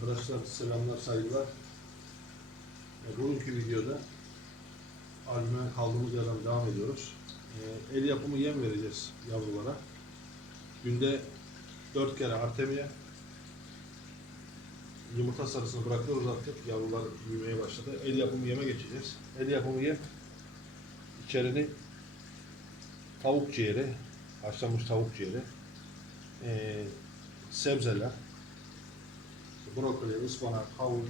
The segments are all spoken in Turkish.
Arkadaşlar selamlar saygılar. E, Bugünkü videoda albüme kaldığımız yerden devam ediyoruz. E, El yapımı yem vereceğiz yavrulara. Günde 4 kere artemiye yumurta sarısını bırakıyoruz artık. Yavrular büyümeye başladı. El yapımı yeme geçeceğiz. El yapımı yem içerini tavuk ciğeri, haşlanmış tavuk ciğeri, e, sebzeler, brokoli, ıspanak, havuç,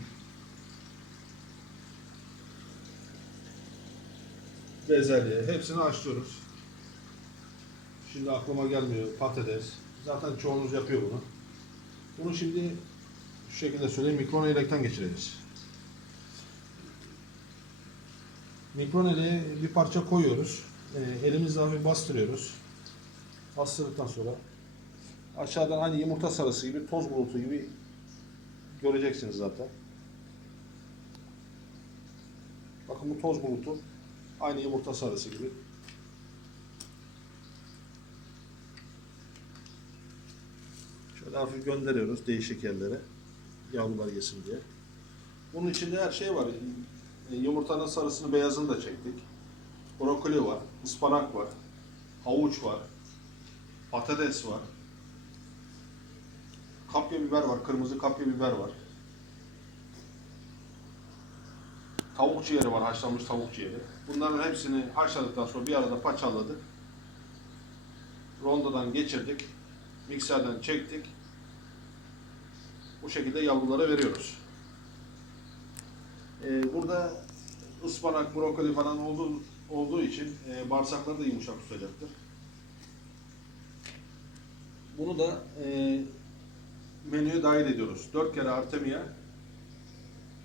bezelye hepsini haşlıyoruz. Şimdi aklıma gelmiyor patates. Zaten çoğunuz yapıyor bunu. Bunu şimdi şu şekilde söyleyeyim mikronelekten geçireceğiz. Mikroneleye bir parça koyuyoruz. Ee, elimizle hafif bastırıyoruz. Bastırdıktan sonra aşağıdan hani yumurta sarısı gibi toz bulutu gibi göreceksiniz zaten. Bakın bu toz bulutu aynı yumurta sarısı gibi. Şöyle hafif gönderiyoruz değişik yerlere. Yavrular yesin diye. Bunun içinde her şey var. E, Yumurtanın sarısını beyazını da çektik. Brokoli var, ıspanak var, havuç var, patates var, kapya biber var, kırmızı kapya biber var. Tavuk ciğeri var, haşlanmış tavuk ciğeri. Bunların hepsini haşladıktan sonra bir arada paçaladık. Rondodan geçirdik. Mikserden çektik. Bu şekilde yavrulara veriyoruz. Ee, burada ıspanak, brokoli falan olduğu, olduğu için e, bağırsakları da yumuşak tutacaktır. Bunu da e, menüye dahil ediyoruz. 4 kere artemia,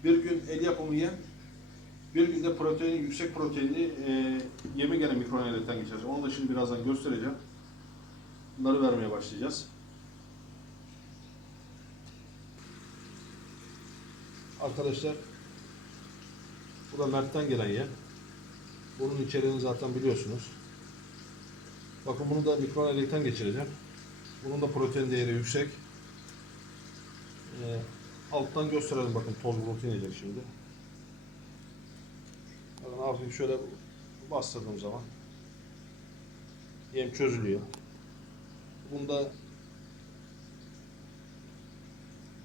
bir gün el yapımı yem, bir günde protein, yüksek proteinli e, yemi gene mikronelekten geçeceğiz. Onu da şimdi birazdan göstereceğim. Bunları vermeye başlayacağız. Arkadaşlar bu da Mert'ten gelen yem. Bunun içeriğini zaten biliyorsunuz. Bakın bunu da mikronelekten geçireceğim. Bunun da protein değeri yüksek. Ee, alttan gösterelim bakın toz bulut inecek şimdi. Bakın hafif şöyle bastırdığım zaman yem çözülüyor. Bunda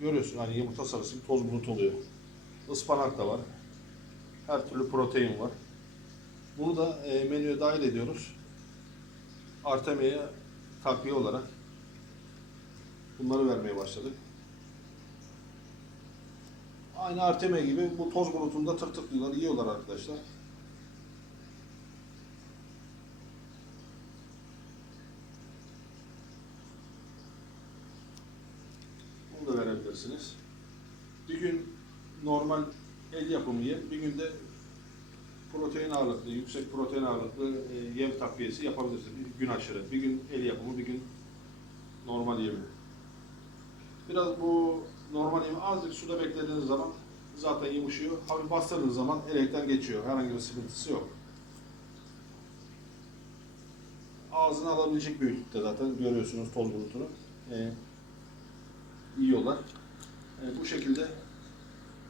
görüyorsun hani yumurta sarısı bir toz bulut oluyor. Ispanak da var. Her türlü protein var. Bunu da e, menüye dahil ediyoruz. Artemiye takviye olarak bunları vermeye başladık. Aynı Artemia gibi bu toz bulutunda tırtıklıyorlar, yiyorlar arkadaşlar. Bunu da verebilirsiniz. Bir gün normal el yapımı yem, bir günde protein ağırlıklı, yüksek protein ağırlıklı e, yem takviyesi yapabilirsiniz. Bir gün aşırı, bir gün el yapımı, bir gün normal yemi. Biraz bu normal azıcık suda beklediğiniz zaman zaten yumuşuyor. Hafif bastırdığınız zaman elekten geçiyor. Herhangi bir sıkıntısı yok. Ağzına alabilecek büyüklükte zaten görüyorsunuz toz bulutunu. Ee, yiyorlar. Ee, bu şekilde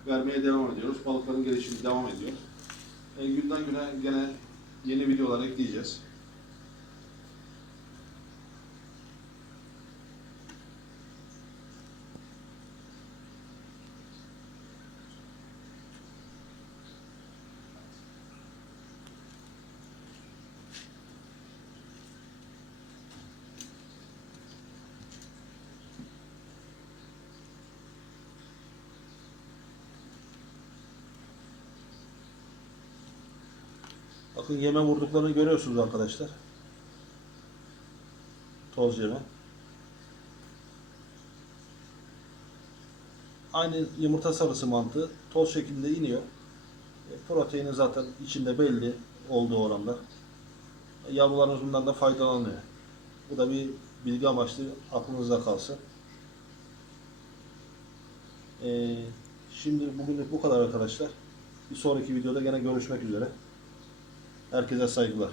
vermeye devam ediyoruz. Balıkların gelişimi devam ediyor. Ee, günden güne gene yeni videolar ekleyeceğiz. Bakın yeme vurduklarını görüyorsunuz arkadaşlar. Toz yeme. Aynı yumurta sarısı mantığı toz şeklinde iniyor. E, Proteini zaten içinde belli olduğu oranda. Yavrularınız bundan da faydalanıyor. Bu da bir bilgi amaçlı aklınızda kalsın. E, şimdi bugünlük bu kadar arkadaşlar. Bir sonraki videoda gene görüşmek üzere. Herkese saygılar.